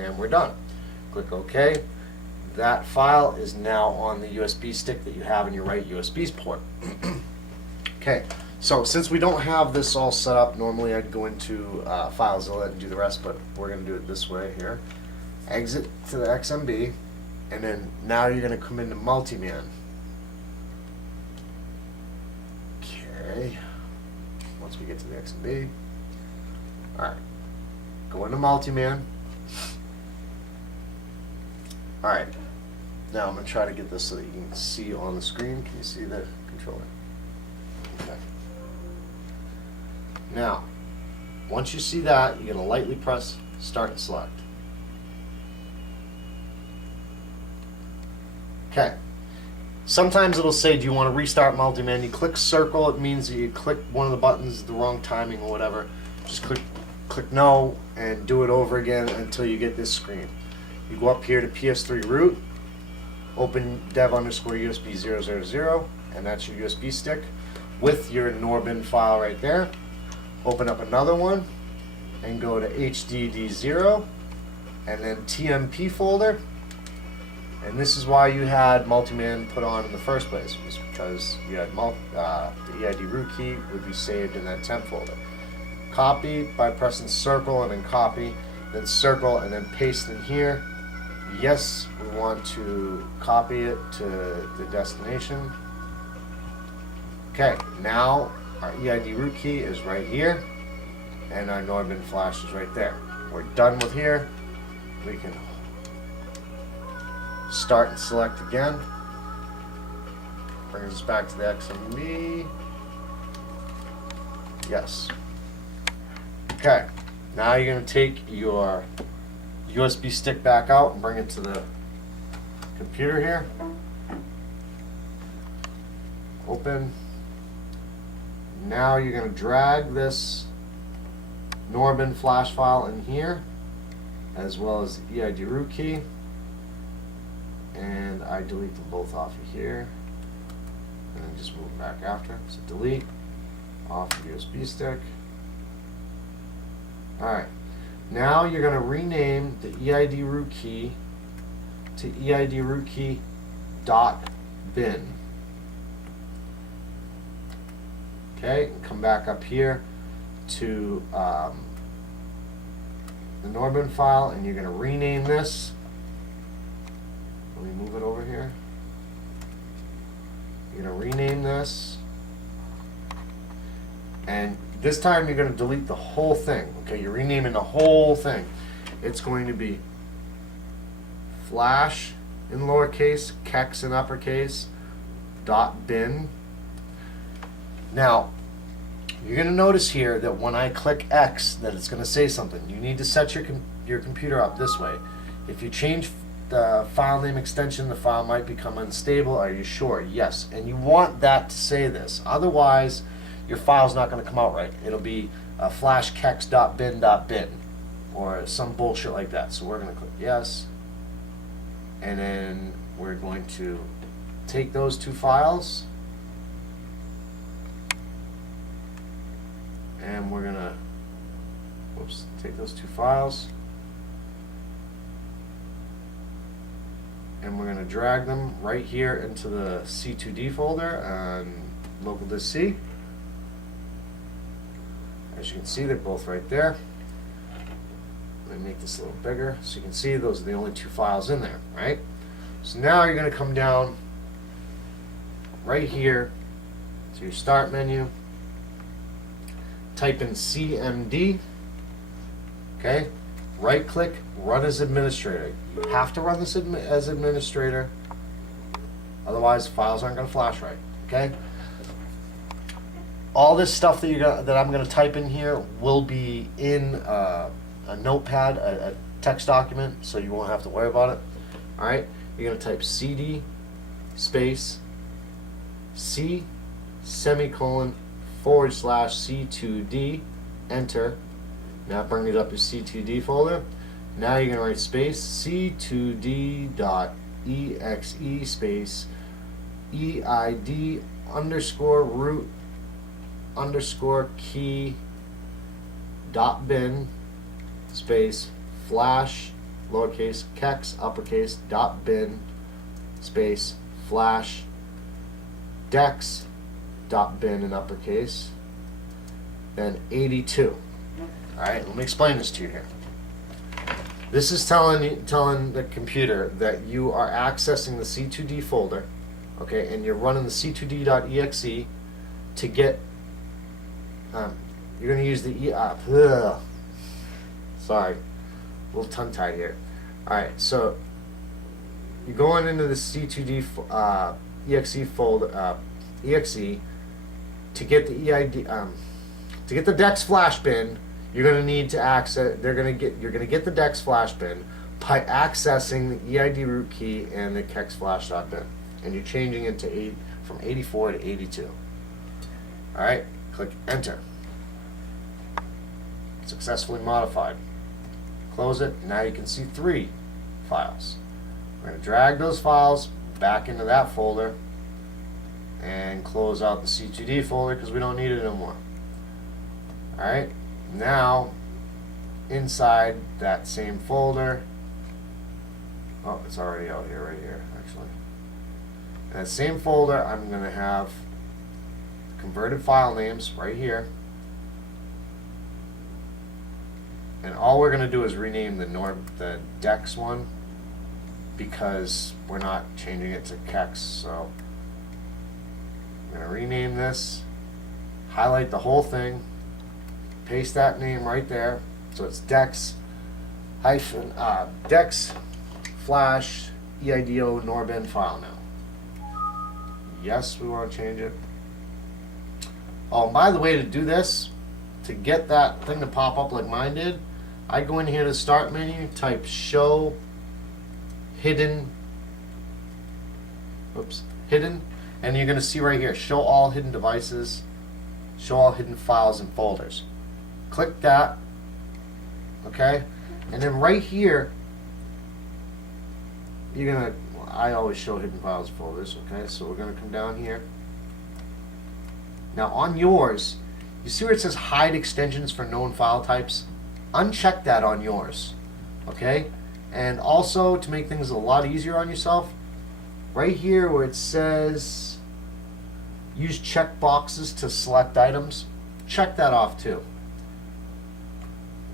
and we're done. Click OK. That file is now on the USB stick that you have in your right USB port. Okay, so since we don't have this all set up, normally I'd go into FileZilla and do the rest, but we're going to do it this way here. Exit to the XMB, and then now you're going to come into Multiman. Okay, once we get to the XMB, alright, go into Multiman. Alright, now I'm going to try to get this so that you can see on the screen. Can you see the controller? Okay. Now, once you see that, you're going to lightly press Start and Select. Okay. Sometimes it'll say, do you want to restart Multiman? You click circle, it means that you click one of the buttons the wrong timing or whatever. Just click no and do it over again until you get this screen. You go up here to PS3 root, open dev_USB 000, and that's your USB stick with your Norbin file right there. Open up another one and go to HDD0 and then TMP folder. And this is why you had Multiman put on in the first place, was because you had the EID root key would be saved in that temp folder. Copy by pressing circle and then copy, then circle and then paste in here. Yes, we want to copy it to the destination. Okay, now our EID root key is right here and our Norbin flash is right there. We're done with here. We can start and select again. Brings us back to the XMB. Yes. Okay, now you're going to take your USB stick back out and bring it to the computer here. Open. Now you're going to drag this Norbin flash file in here, as well as the EID root key. And I delete them both off of here. And then just move them back after. So delete off the USB stick. Alright. Now you're going to rename the EID root key to EID root key .bin. Okay, and come back up here to the Norbin file, and you're going to rename this. Let me move it over here. You're going to rename this, and this time you're going to delete the whole thing. Okay, you're renaming the whole thing. It's going to be flash in lowercase, kex in uppercase, .bin. Now, you're going to notice here that when I click X, that it's going to say something. You need to set your computer up this way. If you change the file name extension, the file might become unstable. Are you sure? Yes. And you want that to say this. Otherwise, your file's not going to come out right. It'll be flash kex.bin.bin or some bullshit like that. So we're going to click yes. And then we're going to take those two files and we're going to take those two files and we're going to drag them right here into the C2D folder on local disk C. As you can see, they're both right there. Let me make this a little bigger so you can see those are the only two files in there, right? So now you're going to come down right here to your start menu, type in CMD, okay? Right click, run as administrator. You have to run this as administrator, otherwise files aren't going to flash right, okay? All this stuff that I'm going to type in here will be in a notepad, a text document, so you won't have to worry about it. All right, you're going to type CD space C semicolon / C2D, enter. Now bring it up your C2D folder. Now you're going to write space C2D.exe space EID underscore root underscore key dot bin space flash lowercase, kex, uppercase, dot bin, space, flash, dex, dot bin in uppercase, then 82. Alright, let me explain this to you here. This is telling the computer that you are accessing the C2D folder, okay, and you're running the c2d.exe to get, you're going to use the, sorry, a little tongue-tied here. Alright, so you're going into the C2D exe folder, exe, to get the EID, to get the DEX flash bin. You're going to need to access. You're going to get the DEX flash bin by accessing the EID root key and the kex flash.bin, and you're changing it to from 84 to 82. All right, click enter. Successfully modified. Close it. Now you can see 3 files. We're going to drag those files back into that folder and close out the C2D folder because we don't need it anymore. All right. Now, inside that same folder, oh, it's already out here, right here, actually. In that same folder, I'm going to have converted file names right here. And all we're going to do is rename the DEX one because we're not changing it to kex. So I'm going to rename this, highlight the whole thing, paste that name right there, so it's DEX hyphen DEX flash eido norbin file now. Yes, we want to change it. Oh, and by the way, to do this, to get that thing to pop up like mine did, I go in here to start menu, type show hidden, hidden, and you're going to see right here, show all hidden devices, show all hidden files and folders. Click that, okay, and then right here you're gonna, I always show hidden files and folders, okay, so we're gonna come down here. Now on yours, you see where it says hide extensions for known file types? Uncheck that on yours, okay, and also to make things a lot easier on yourself, right here where it says use check boxes to select items, check that off too.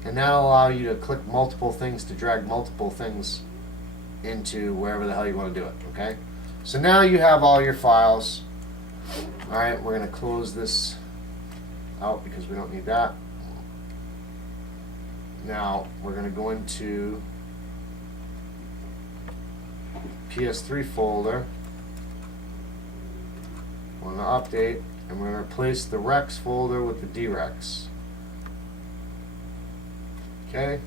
And that'll allow you to click multiple things to drag multiple things into wherever the hell you want to do it, okay? So now you have all your files. Alright, we're going to close this out because we don't need that. Now we're going to go into PS3 folder. We're going to update, and we're going to replace the Rex folder with the DREX. Okay.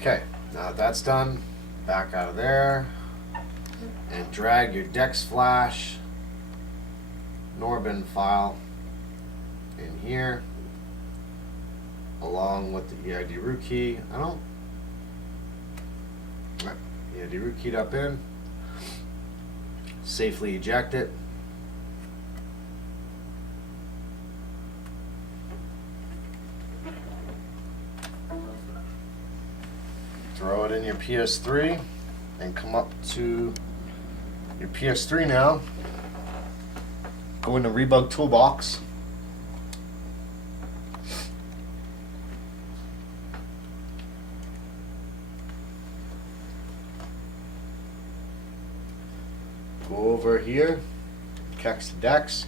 Okay, now that's done, back out of there and drag your DEX flash norbin file in here along with the EID root key. EID root keyed up in, safely eject it. Throw it in your PS3 and come up to your PS3 now. Go into Rebug Toolbox. Go over here, kex to DEX,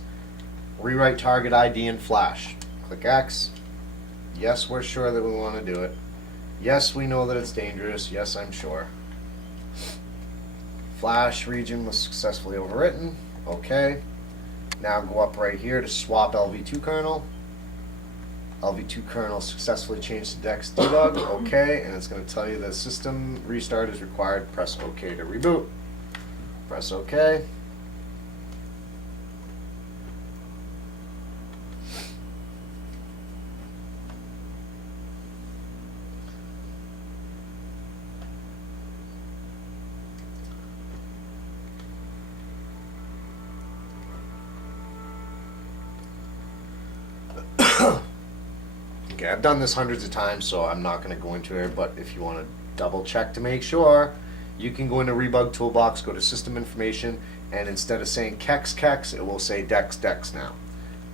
Rewrite target ID in Flash. Click X. Yes, we're sure that we want to do it. Yes, we know that it's dangerous. Yes, I'm sure. Flash region was successfully overwritten. Okay. Now go up right here to swap LV2 kernel. LV2 kernel successfully changed to DEX debug. Okay, and it's going to tell you the system restart is required. Press OK to reboot. Press OK. Okay, I've done this hundreds of times, so I'm not going to go into it, but if you want to double check to make sure, you can go into Rebug Toolbox, go to System Information, and instead of saying kex kex, it will say DEX DEX now.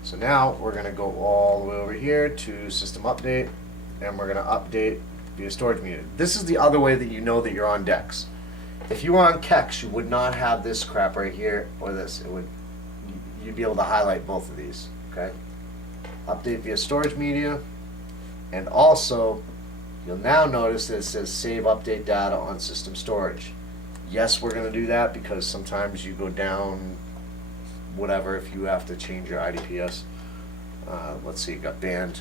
So now we're going to go all the way over here to System Update, and we're going to update via storage media. This is the other way that you know that you're on DEX. If you were on kex, you would not have this crap right here, or this. You'd be able to highlight both of these, okay? Update via storage media. And also, you'll now notice that it says save update data on system storage. Yes, we're going to do that because sometimes you go down, whatever, if you have to change your IDPS. Let's see, it got banned.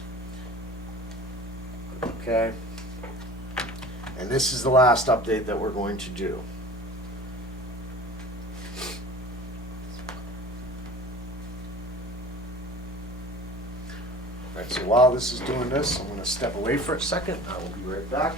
Okay. And this is the last update that we're going to do. Alright, so while this is doing this, I'm going to step away for a second. I will be right back.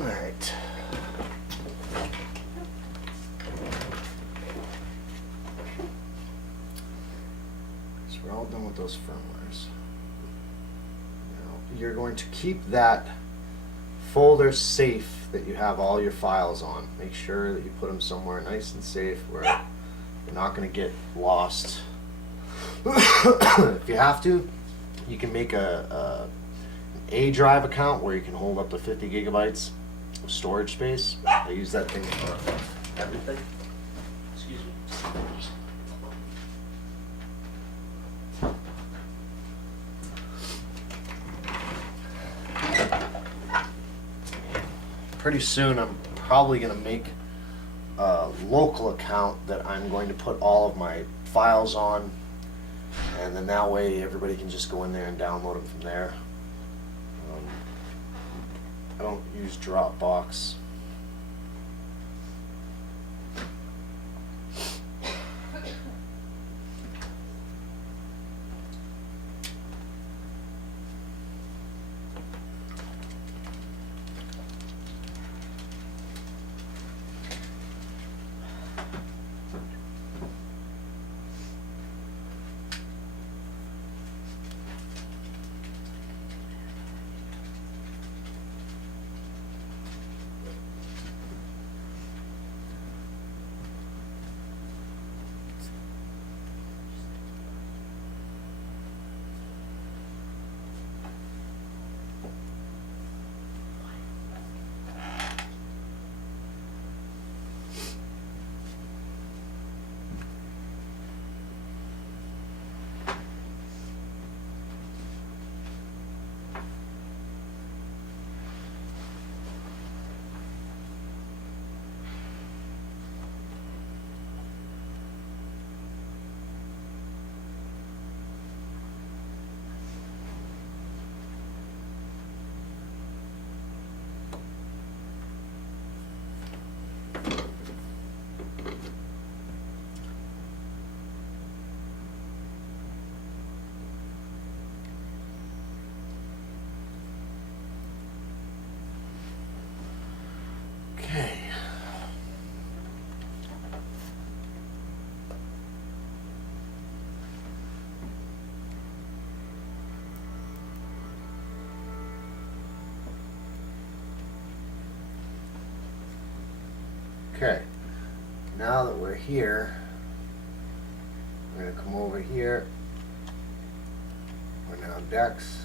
Alright. So we're all done with those firmwares. Now, you're going to keep that folder safe that you have all your files on. Make sure that you put them somewhere nice and safe where you're not going to get lost. If you have to, you can make an A drive account where you can hold up to 50 gigabytes of storage space. I use that thing for everything. Excuse me. Pretty soon I'm probably going to make a local account that I'm going to put all of my files on, and then that way everybody can just go in there and download them from there. I don't use Dropbox. Okay, now that we're here, we're going to come over here. We're now DEX.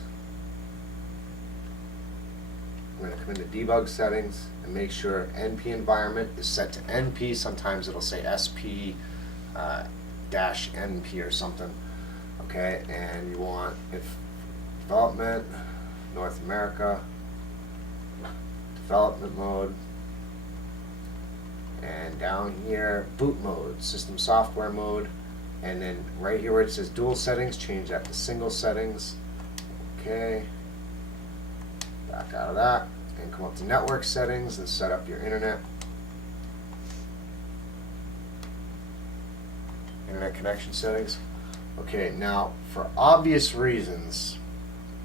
We're going to come into debug settings and make sure NP environment is set to NP. Sometimes it'll say SP dash NP or something. Okay, and you want if development, North America, development mode, and down here boot mode, system software mode, and then right here where it says dual settings, change that to single settings. Okay, back out of that and come up to network settings and set up your internet connection settings. Okay, now for obvious reasons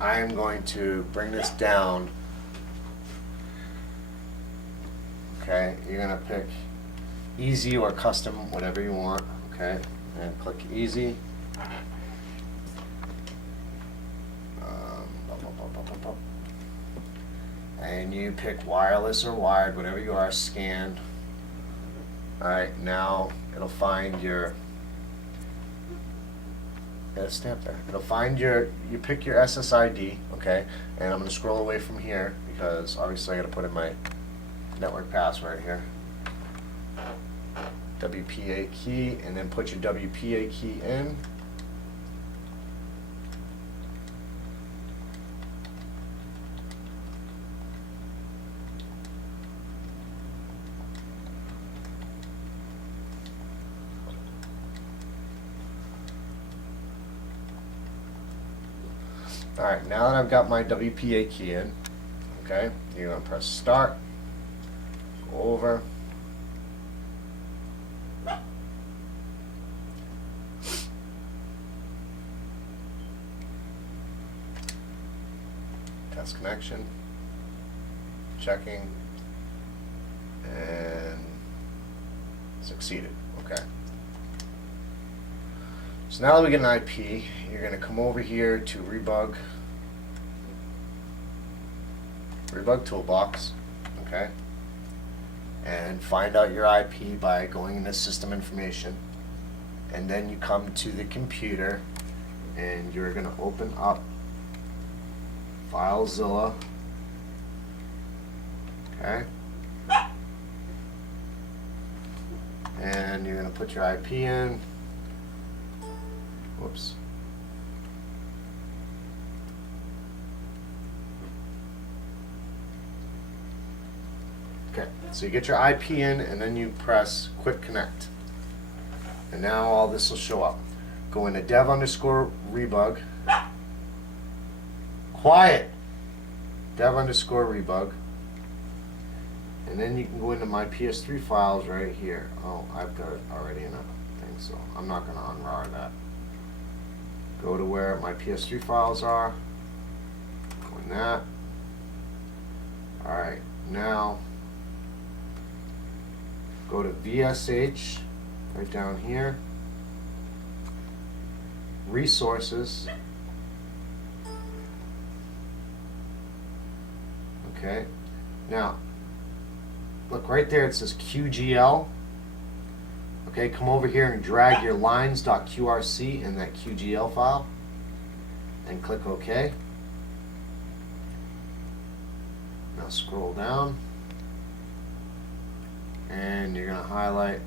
I am going to bring this down. Okay, you're going to pick easy or custom, whatever you want. Okay, and click easy. And you pick wireless or wired, whatever you are, scan. Alright, now it'll find your, got a stamp there. It'll find your, you pick your SSID, okay, and I'm going to scroll away from here because obviously I got to put in my network password here. WPA key, and then put your WPA key in. Alright, now that I've got my WPA key in, okay, you're going to press start, go over, test connection, checking, and succeeded. Okay. So now that we get an IP, you're going to come over here to Rebug Toolbox, okay, and find out your IP by going into System Information, and then you come to the computer and you're going to open up FileZilla, okay, and you're going to put your IP in. Whoops. Okay, so you get your IP in and then you press Quick Connect. And now all this will show up. Go into dev_rebug. Quiet! Dev_rebug. And then you can go into my PS3 files right here. Oh, I've got it already in a thing, so I'm not going to unrar that. Go to where my PS3 files are. Go in that. Alright, now go to VSH, right down here. Resources. Okay. Now, look right there, it says QGL. Okay, come over here and drag your lines.qrc in that QGL file and click OK. Now scroll down and you're going to highlight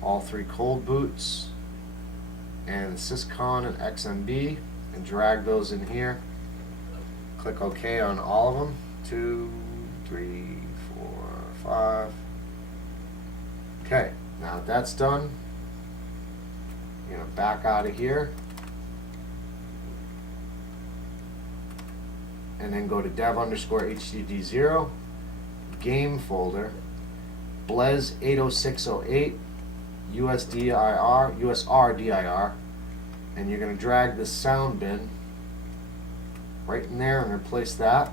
all three cold boots and Syscon and XMB and drag those in here. Click OK on all of them. 2, 3, 4, 5. Okay, now that that's done, you're going to back out of here and then go to dev_hdd0, game folder, Blez 80608, USRDIR, and you're going to drag the sound bin right in there and replace that.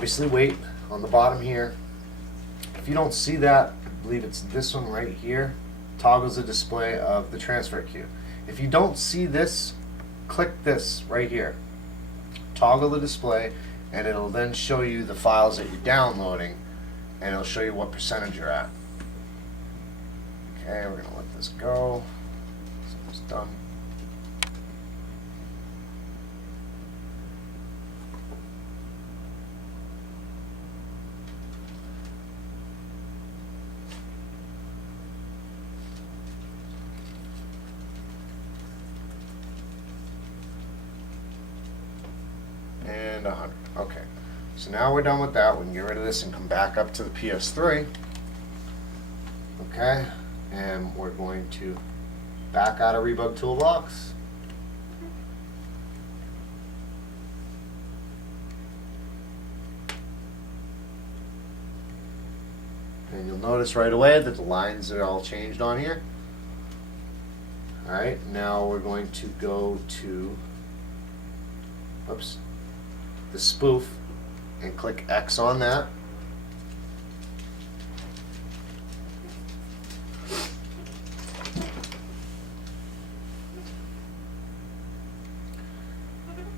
obviously wait on the bottom here. If you don't see that, I believe it's this one right here, toggles the display of the transfer queue. If you don't see this, click this right here, toggle the display, and it'll then show you the files that you're downloading, and it'll show you what percentage you're at. Okay, we're gonna let this go. It's almost done. And 100. Okay, so now we're done with that. We can get rid of this and come back up to the PS3. Okay, and we're going to back out of Rebug Toolbox. And you'll notice right away that the lines are all changed on here. Alright, now we're going to go to, oops, the spoof and click X on that.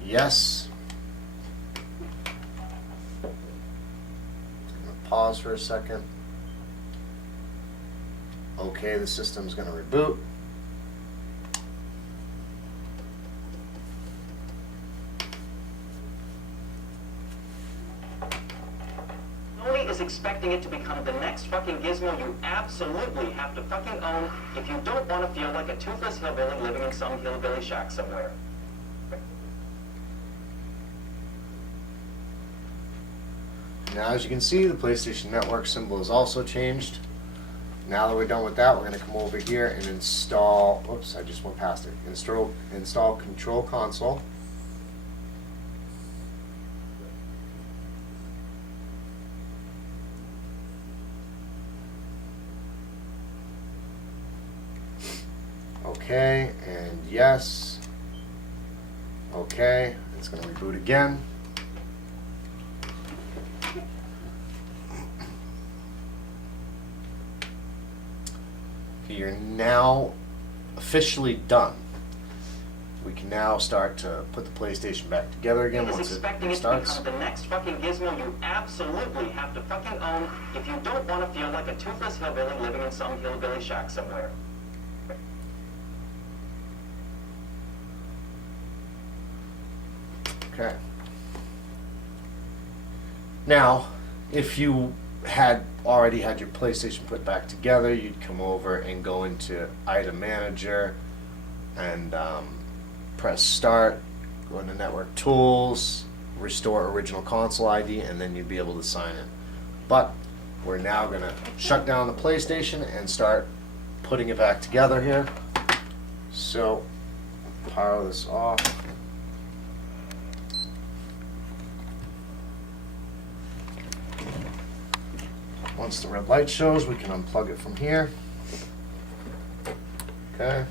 Yes. I'm gonna pause for a second. Okay, the system's gonna reboot. Is expecting it to become the next fucking gizmo you absolutely have to fucking own if you don't want to feel like a toothless hillbilly living in some hillbilly shack somewhere. Now, as you can see, the PlayStation Network symbol is also changed. Now that we're done with that, we're going to come over here and install, oops, I just went past it, install Control Console. Okay, and yes. Okay, it's going to reboot again. Okay, you're now officially done. We can now start to put the PlayStation back together again once it starts. To become the next fucking gizmo you absolutely have to fucking own if you don't want to feel like a toothless hillbilly living in some hillbilly shack somewhere. Okay. Now, if you had already had your PlayStation put back together, you'd come over and go into Item Manager and press Start, go into Network Tools, restore Original Console ID, and then you'd be able to sign in. But we're now going to shut down the PlayStation and start putting it back together here. So, power this off. Once the red light shows, we can unplug it from here. Okay.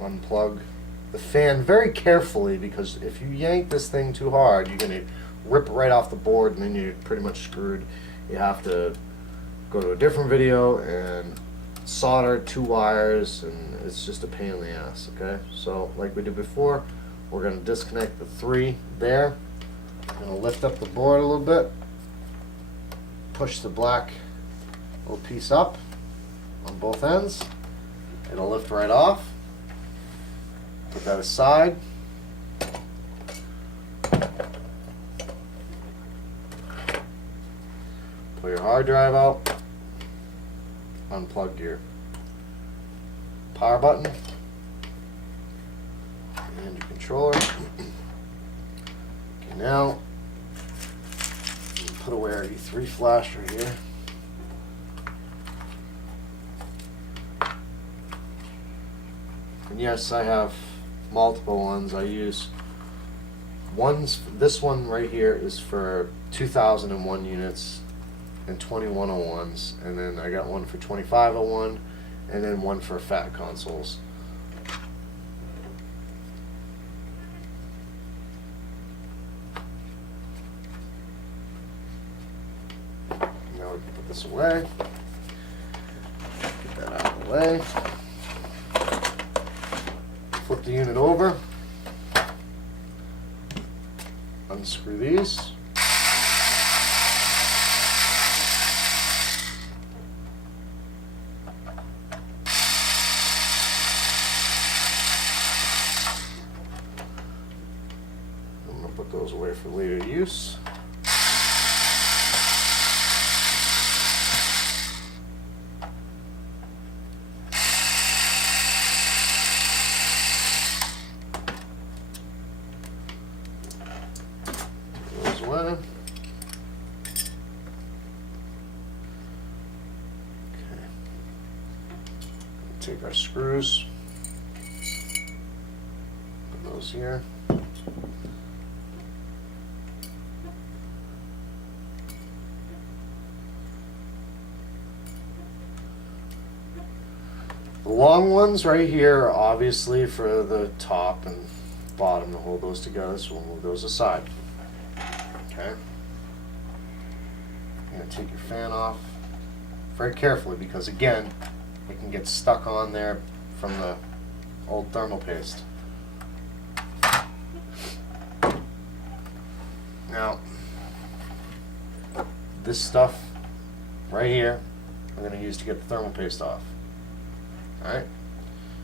Unplug the fan very carefully, because if you yank this thing too hard, you're going to rip it right off the board and then you're pretty much screwed. You have to go to a different video and solder 2 wires, and it's just a pain in the ass. Okay, so like we did before, we're going to disconnect the 3 there. I'm going to lift up the board a little bit, push the black little piece up on both ends. It'll lift right off. Put that aside. Pull your hard drive out. Unplug your power button and your controller. Okay, now put away our E3 flash right here. And yes, I have multiple ones. I use This one right here is for 2001 units and 2101s, and then I got one for 2501, and then one for fat consoles. Now we can put this away. Get that out of the way. Flip the unit over. Unscrew these. I'm going to put those away for later use. Those away. Okay. Take our screws. Put those here. The long ones right here are obviously for the top and bottom to hold those together, so we'll move those aside. Okay. You're going to take your fan off very carefully because, again, it can get stuck on there from the old thermal paste. Now, this stuff right here, we're going to use to get the thermal paste off. Alright,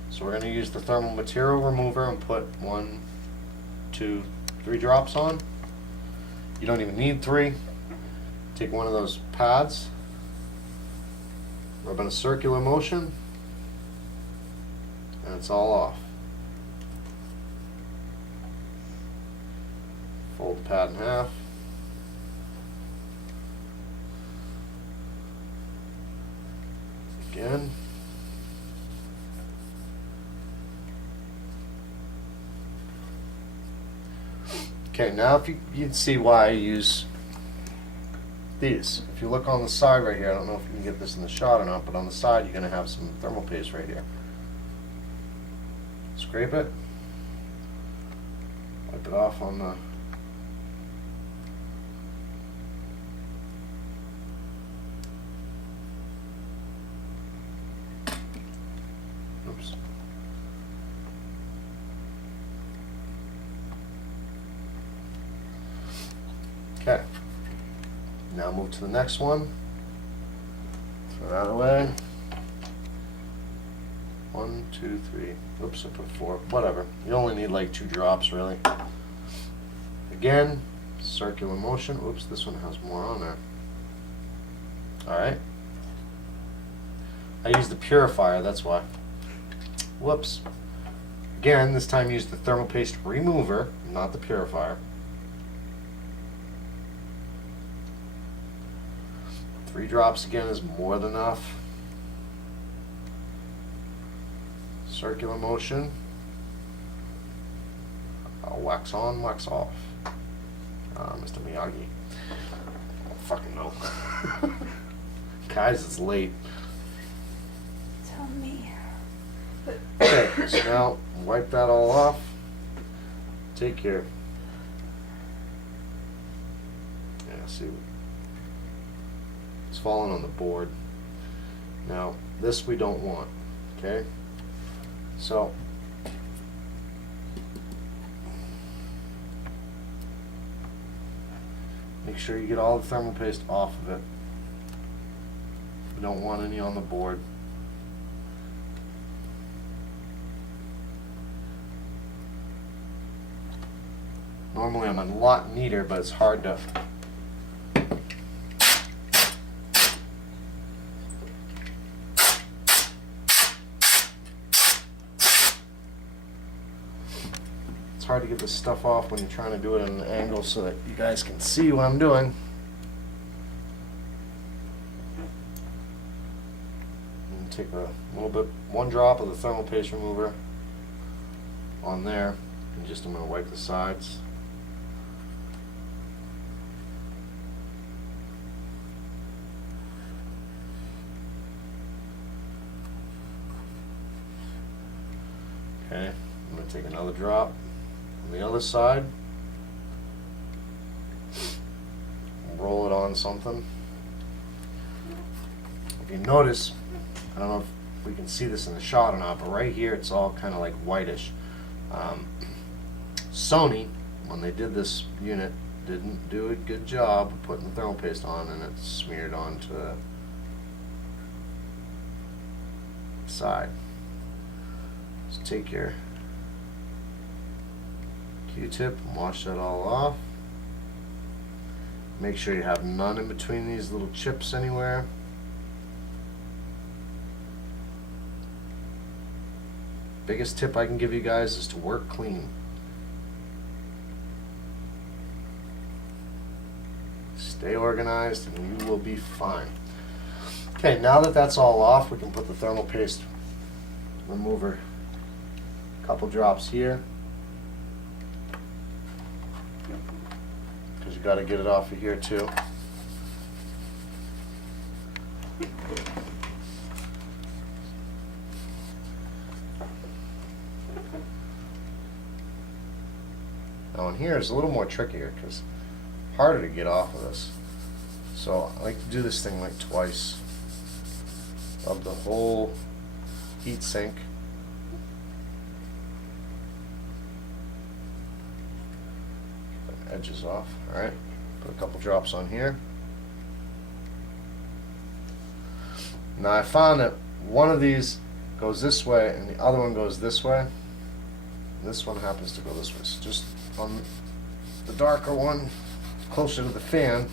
so we're going to use the thermal material remover and put 1, 2, 3 drops on. You don't even need 3. Take one of those pads, rub in a circular motion, and it's all off. Fold the pad in half. Again. Okay, now if you can see why I use these. If you look on the side right here, I don't know if you can get this in the shot or not, but on the side you're going to have some thermal paste right here. Scrape it. Wipe it off on the oops. Okay, now move to the next one. Throw that away. 1, 2, 3. Oops, I put 4. Whatever. You only need like 2 drops, really. Again, circular motion. Oops, this one has more on there. Alright. I used the purifier, that's why. Whoops. Again, this time use the thermal paste remover, not the purifier. 3 drops again is more than enough. Circular motion. Wax on, wax off. Mr. Miyagi. I don't fucking know. Guys, it's late. Tell me. Okay, so now wipe that all off. Take your, see, it's falling on the board. Now, this we don't want, okay? So, make sure you get all the thermal paste off of it. You don't want any on the board. Normally I'm a lot neater, but it's hard to. It's hard to get this stuff off when you're trying to do it at an angle so that you guys can see what I'm doing. And take a little bit, 1 drop of the thermal paste remover on there, and just I'm going to wipe the sides. Take another drop on the other side. Roll it on something. If you notice, I don't know if we can see this in the shot or not, but right here it's all kind of like whitish. Sony, when they did this unit, didn't do a good job of putting the thermal paste on, and it smeared onto the side. So take your Q-tip and wash that all off. Make sure you have none in between these little chips anywhere. Biggest tip I can give you guys is to work clean. Stay organized and you will be fine. Okay, now that that's all off, we can put the thermal paste remover, a couple drops here, because you got to get it off of here too. Now in here is a little more trickier because harder to get off of this. So I like to do this thing like twice. Rub the whole heat sink. Edges off. Alright. Put a couple drops on here. Now I found that one of these goes this way and the other one goes this way. And this one happens to go this way. So just on the darker one, closer to the fan,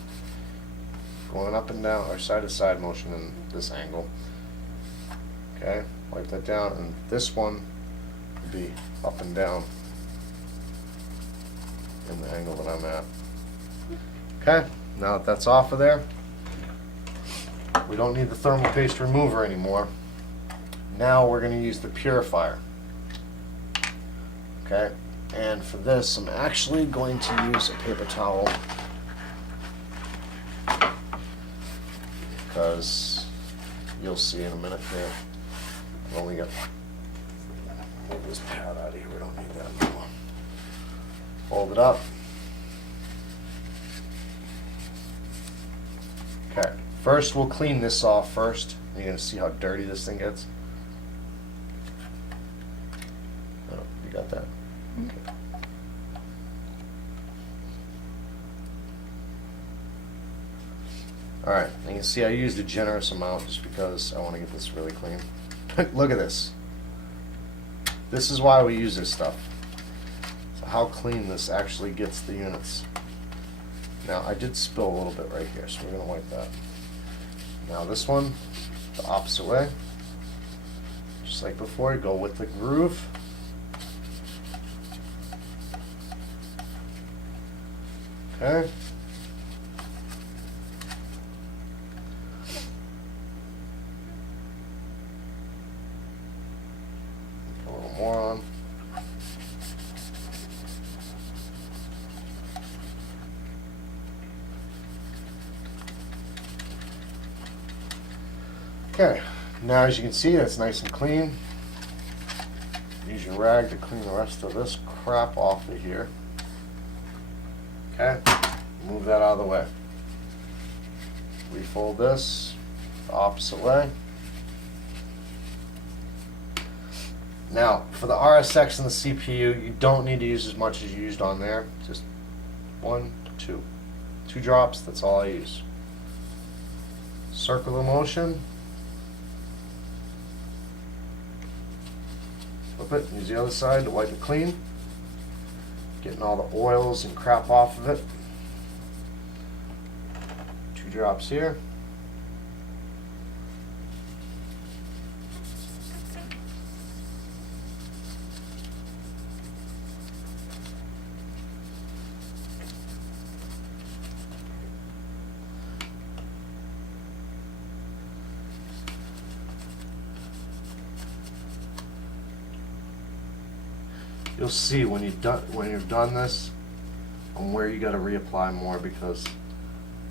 going up and down, or side to side motion in this angle. Okay, wipe that down, and this one would be up and down in the angle that I'm at. Okay, now that that's off of there, we don't need the thermal paste remover anymore. Now we're going to use the purifier. Okay, and for this I'm actually going to use a paper towel because you'll see in a minute here. I've only got, move this pad out of here, we don't need that anymore. Fold it up. Okay, first we'll clean this off first. You're going to see how dirty this thing gets. Oh, you got that? Okay. Alright, you can see I used a generous amount just because I want to get this really clean. Look at this. This is why we use this stuff. So how clean this actually gets the units. Now I did spill a little bit right here, so we're going to wipe that. Now this one, the opposite way. Just like before, go with the groove. Okay. Put a little more on. Okay, now as you can see, it's nice and clean. Use your rag to clean the rest of this crap off of here. Okay, move that out of the way. Refold this the opposite way. Now, for the RSX and the CPU, you don't need to use as much as you used on there. Just 1 to 2. 2 drops, that's all I use. Circular motion. Flip it, use the other side to wipe it clean. Getting all the oils and crap off of it. 2 drops here. You'll see when you've done this on where you got to reapply more because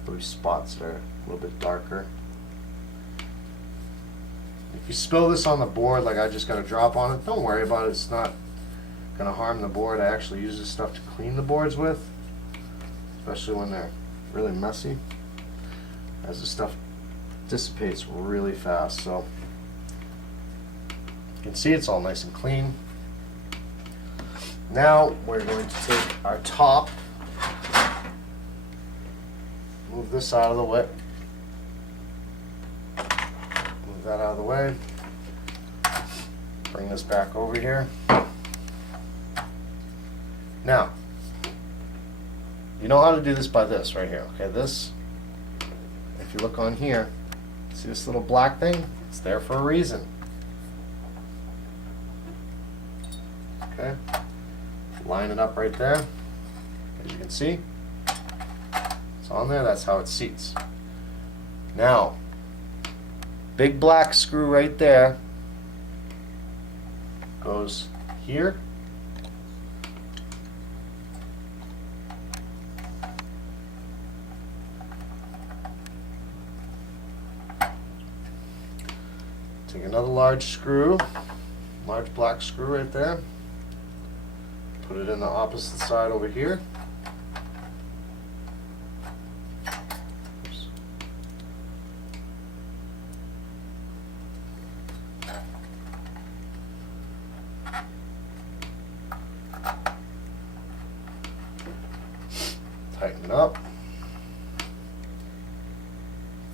those spots are a little bit darker. If you spill this on the board like I just got a drop on it, don't worry about it. It's not gonna harm the board. I actually use this stuff to clean the boards with, especially when they're really messy, as the stuff dissipates really fast. So you can see it's all nice and clean. Now we're going to take our top, move this out of the way, move that out of the way, bring this back over here. Now, you know how to do this by this right here, okay? This, if you look on here, see this little black thing? It's there for a reason. Okay? Line it up right there. As you can see, it's on there. That's how it seats. Now, big black screw right there goes here. Take another large screw, large black screw right there. Put it in the opposite side over here. Oops. Tighten it up.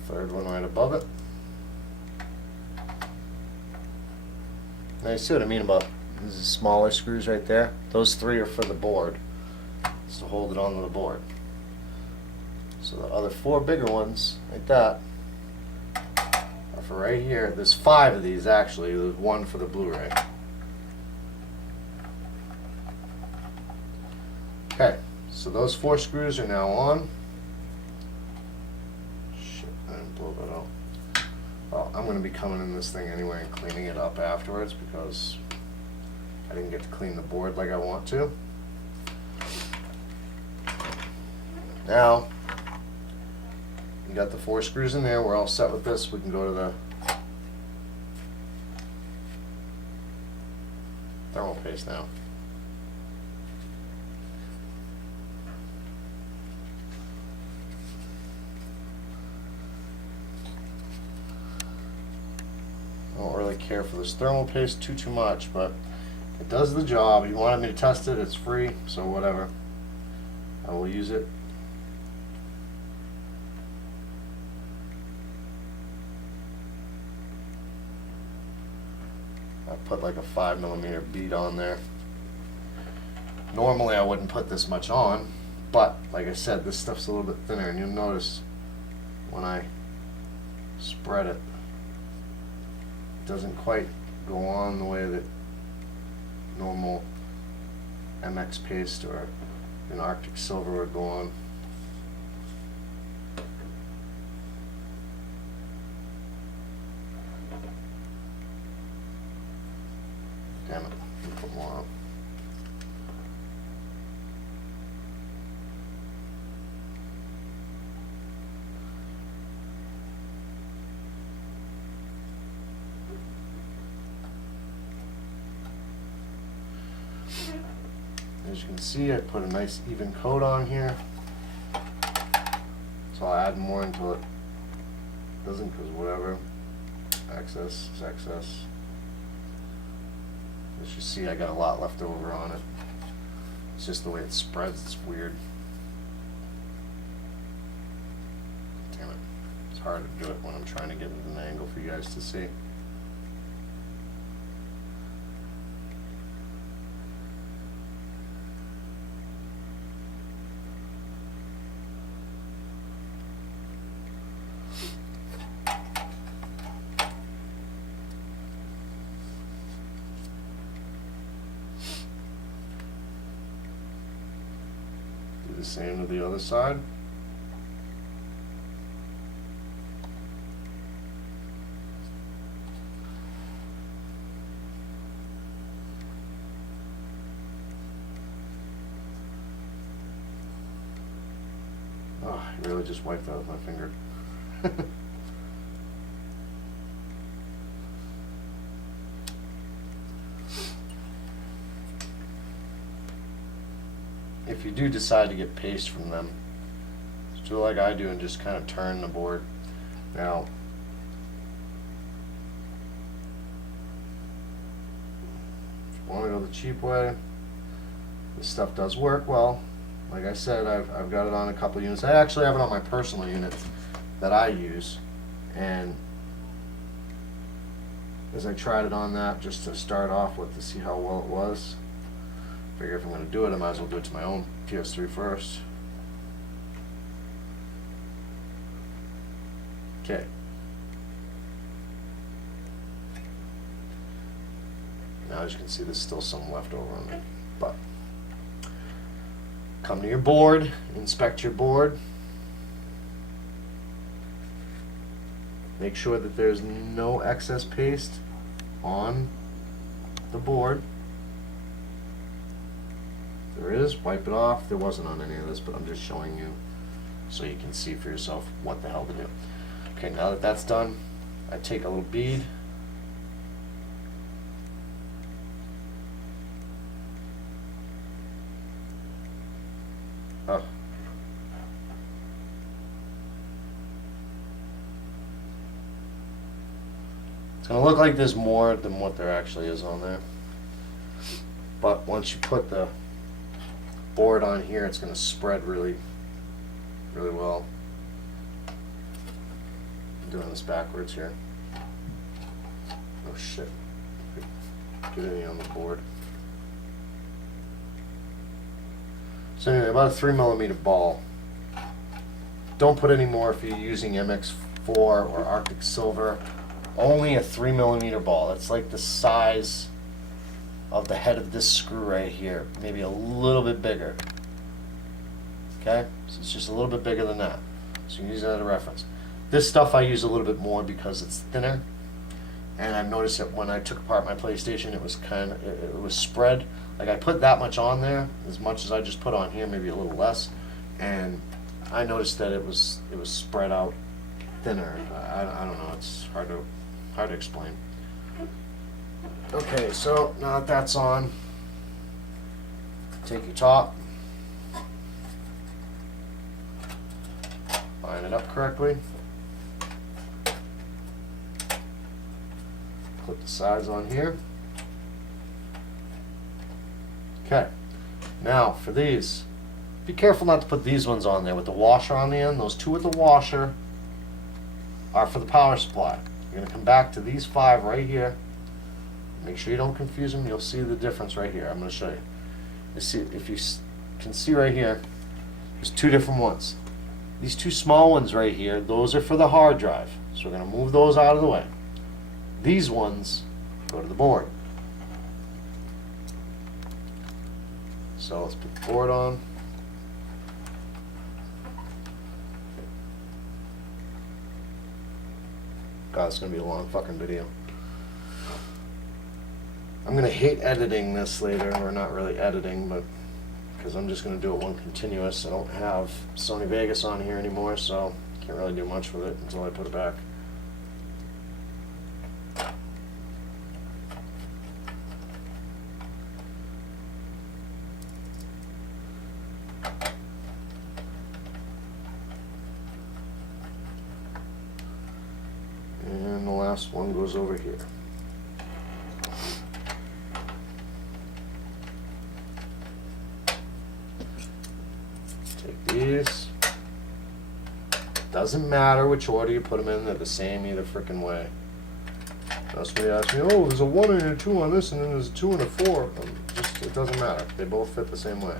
Third one right above it. Now you see what I mean about these smaller screws right there? Those three are for the board. It's to hold it onto the board. So the other four bigger ones, like that, are for right here. There's 5 of these actually. There's one for the Blu-ray. Okay, so those 4 screws are now on. Shit, I didn't blow that out. Well, I'm going to be coming in this thing anyway and cleaning it up afterwards because I didn't get to clean the board like I want to. Now, you got the 4 screws in there. We're all set with this. We can go to the thermal paste now. I don't really care for this thermal paste too much, but it does the job. You wanted me to test it, it's free, so whatever. I will use it. I put like a 5mm bead on there. Normally I wouldn't put this much on, but like I said, this stuff's a little bit thinner, and you'll notice when I spread it, it doesn't quite go on the way that normal MX paste or an Arctic Silver would go on. Damn it, let me put more on. As you can see, I put a nice even coat on here. So I'll add more until it doesn't, because whatever. Excess is excess. As you see, I got a lot left over on it. It's just the way it spreads, it's weird. Damn it. It's hard to do it when I'm trying to get it at an angle for you guys to see. Do the same to the other side. Oh, I really just wiped that with my finger. if you do decide to get paste from them, just do like I do and just kind of turn the board. Now, if you want to go the cheap way, this stuff does work well. Like I said, I've got it on a couple of units. I actually have it on my personal unit that I use, and as I tried it on that just to start off with to see how well it was, figure if I'm going to do it, I might as well do it to my own PS3 first. Okay. Now as you can see, there's still some left over on it, but come to your board, inspect your board, make sure that there's no excess paste on the board. If there is, wipe it off. There wasn't on any of this, but I'm just showing you so you can see for yourself what the hell to do. Okay, now that that's done, I take a little bead, oh. It's going to look like there's more than what there actually is on there, but once you put the board on here, it's going to spread really well. I'm doing this backwards here. Oh shit. Get any on the board. So anyway, about a 3mm ball. Don't put any more if you're using MX4 or Arctic Silver. Only a 3mm ball. It's like the size of the head of this screw right here. Maybe a little bit bigger. Okay? So it's just a little bit bigger than that. So you can use that as a reference. This stuff I use a little bit more because it's thinner. And I've noticed that when I took apart my PlayStation, it was it was spread. Like I put that much on there, as much as I just put on here, maybe a little less. And I noticed that it was spread out thinner. I don't know. It's hard to explain. Okay, so now that that's on, take your top, line it up correctly, clip the sides on here. Okay, now for these, be careful not to put these ones on there with the washer on the end. Those two with the washer are for the power supply. You're going to come back to these 5 right here. Make sure you don't confuse them. You'll see the difference right here. I'm going to show you. You see, if you can see right here, there's 2 different ones. These 2 small ones right here, those are for the hard drive. So we're going to move those out of the way. These ones go to the board. So let's put the board on. God, it's going to be a long fucking video. I'm going to hate editing this later, or not really editing, but because I'm just going to do it one continuous. I don't have Sony Vegas on here anymore, so can't really do much with it until I put it back. And the last one goes over here. Take these. Doesn't matter which order you put them in, they're the same either frickin' way. Now somebody asks me, oh, there's a 1 and a 2 on this, and then there's a 2 and a 4. It doesn't matter. They both fit the same way.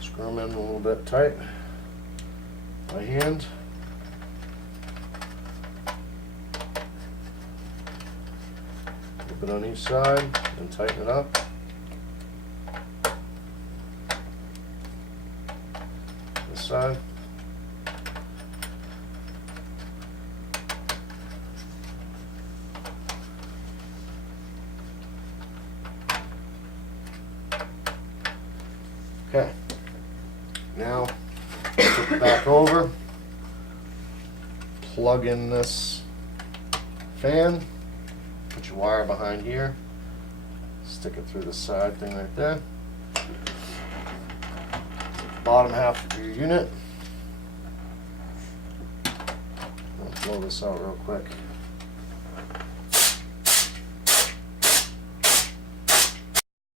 Screw them in a little bit tight by hand. Flip it on each side and tighten it up. This side. Okay, now flip it back over, plug in this fan, put your wire behind here, stick it through the side thing right there. bottom half of your unit. Let's blow this out real quick.